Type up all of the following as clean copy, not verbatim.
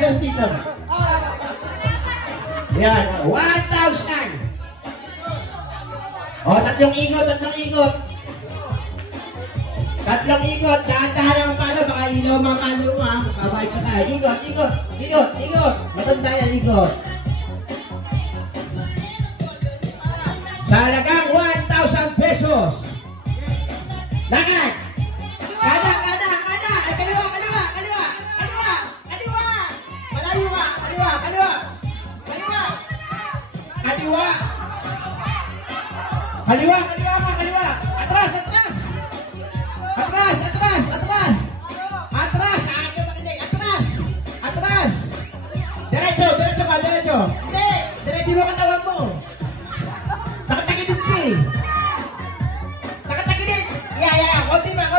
pesos dito. Yan, 1,000. O, tatlong ikot. Tatlong ikot. Dahan-dahan ang palo, baka ilaw mga palo mo ha. Kabay ka tayo. Ikot. Matanda yan, ikot. Sa halagang 1,000 pesos. Lakad! Kada! Ay, kaliwa! Malayo ka! Kaliwa! Atras! Atras! Diretso ka! Hindi! Diretso mo katawan mo! Nakatagilid ka eh! Yeah! Konti pa!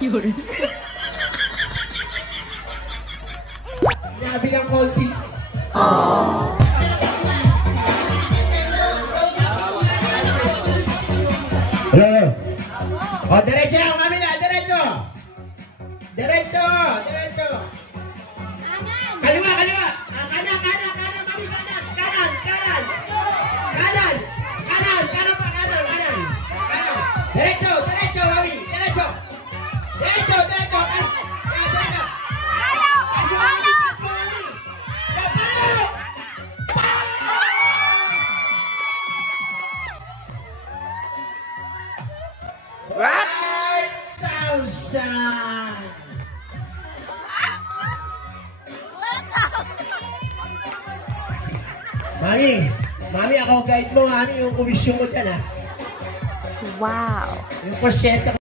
Yun. Grabe ng konti. Hello. O, diretso ang kamila, diretso. Kaliwa. Kanan, mami, kanan. Diretso, mami, diretso. What? 1,000. Mami, ako guide mo, mami, yung komisyon mo dyan, ha? Wow. Yung porsyento